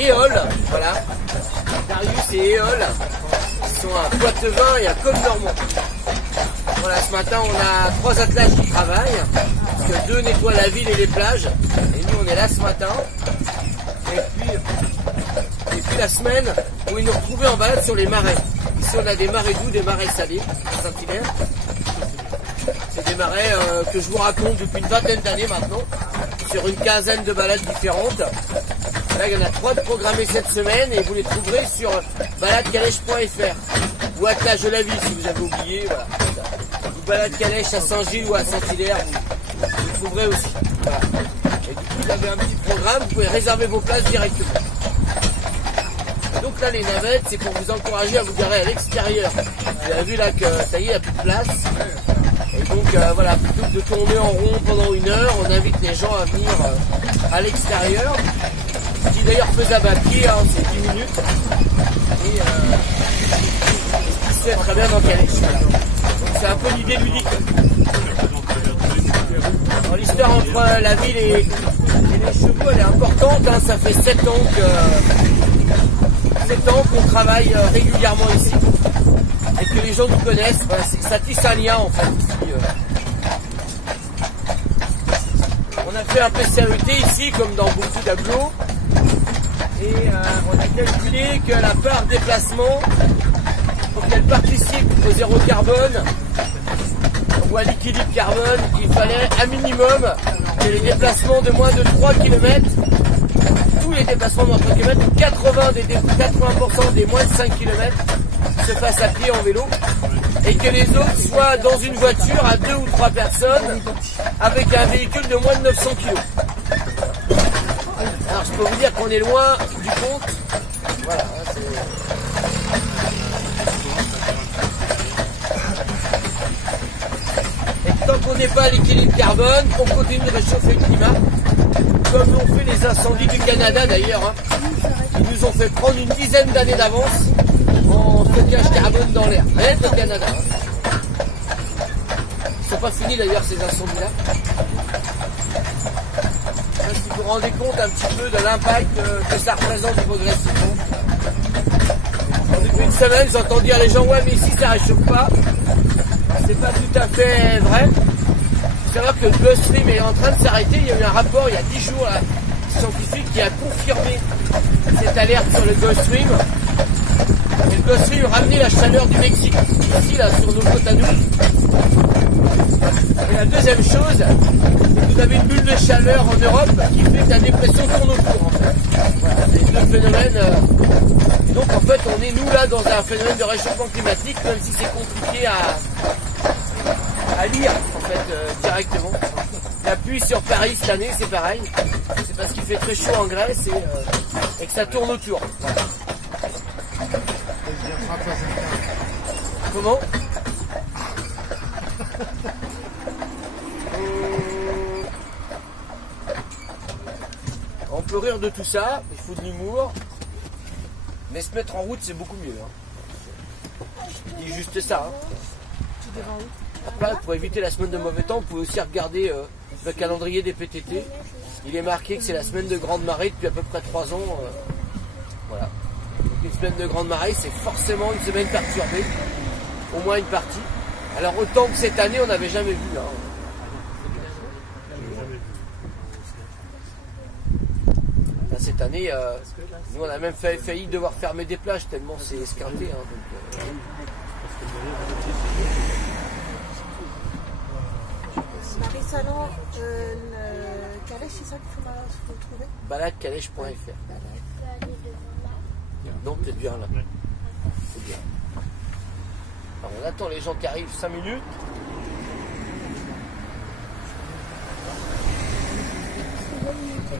Éole, voilà. Darius et Éole, qui sont à Poitevin et à Côte-Normand. Voilà, ce matin on a 3 attelages qui travaillent, parce que 2 nettoient la ville et les plages, et nous on est là ce matin. Et puis la semaine, où ils nous retrouvaient en balade sur les marais. Ici on a des marais doux, des marais salés, à Saint-Hilaire. C'est des marais que je vous raconte depuis une vingtaine d'années maintenant, sur une quinzaine de balades différentes. Là, il y en a 3 de programmés cette semaine et vous les trouverez sur baladecalèche.fr ou attelage de la ville si vous avez oublié. Voilà. Ou balade calèche à Saint-Gilles ou à Saint-Hilaire, vous trouverez aussi. Voilà. Et du coup, vous avez un petit programme, vous pouvez réserver vos places directement. Donc là, les navettes, c'est pour vous encourager à vous garer à l'extérieur. Vous avez vu là que ça y est, il n'y a plus de place. Et donc voilà, plutôt que de tourner en rond pendant 1 heure, on invite les gens à venir à l'extérieur. Ce qui est d'ailleurs faisable à pied, hein, c'est 10 minutes. Et ce qui se fait très bien dans Calèche. Donc c'est un peu l'idée ludique. L'histoire entre la ville et les chevaux, elle est importante. Hein, ça fait 7 ans qu'on travaille régulièrement ici. Et que les gens nous connaissent. Voilà, ça tisse un lien en fait. Ici, on a fait un peu de sécurité ici, comme dans beaucoup d'agglos. Et on a calculé que la part déplacement, pour qu'elle participe au zéro carbone ou à l'équilibre carbone, il fallait un minimum que les déplacements de moins de 3 km, tous les déplacements de moins de 3 km, 80% des moins de 5 km se fassent à pied en vélo, et que les autres soient dans une voiture à 2 ou 3 personnes avec un véhicule de moins de 900 kg. Alors je peux vous dire qu'on est loin du compte. Voilà, et tant qu'on n'est pas à l'équilibre carbone, on continue de réchauffer le climat, comme l'ont fait les incendies du Canada d'ailleurs, hein, qui nous ont fait prendre une dizaine d'années d'avance en stockage carbone dans l'air. Même le Canada. Hein. Ils ne sont pas finis d'ailleurs ces incendies-là. Si vous vous rendez compte un petit peu de l'impact que ça représente progressivement. Depuis une semaine, j'entends dire les gens, ouais mais ici ça réchauffe pas. C'est pas tout à fait vrai. Il faut savoir que le Gulf Stream est en train de s'arrêter. Il y a eu un rapport il y a 10 jours là, scientifique qui a confirmé cette alerte sur le Gulf Stream. Et le Gulf Stream ramenait la chaleur du Mexique ici là sur nos côtes à nous. Et la deuxième chose, vous avez une bulle de chaleur en Europe qui fait que la dépression tourne autour en fait. Voilà, c'est deux phénomènes. Et donc en fait on est nous là dans un phénomène de réchauffement climatique, même si c'est compliqué à lire en fait directement. La pluie sur Paris cette année c'est pareil. C'est parce qu'il fait très chaud en Grèce et que ça tourne autour. Voilà. Comment? On peut rire de tout ça, il faut de l'humour, mais se mettre en route c'est beaucoup mieux. Hein. Je dis juste ça. Hein. Après, pour éviter la semaine de mauvais temps, vous pouvez aussi regarder le calendrier des PTT. Il est marqué que c'est la semaine de grande marée depuis à peu près 3 ans. Voilà. Donc une semaine de grande marée, c'est forcément une semaine perturbée, au moins une partie. Alors autant que cette année, on n'avait jamais vu. Hein. Cette année, nous on a même failli devoir fermer des plages tellement c'est esquinté. Hein, Marie-Salon, Calèche, c'est ça qu'il faut trouver? Baladecalèche.fr. Donc c'est bien là. C'est bien. Alors on attend les gens qui arrivent 5 minutes.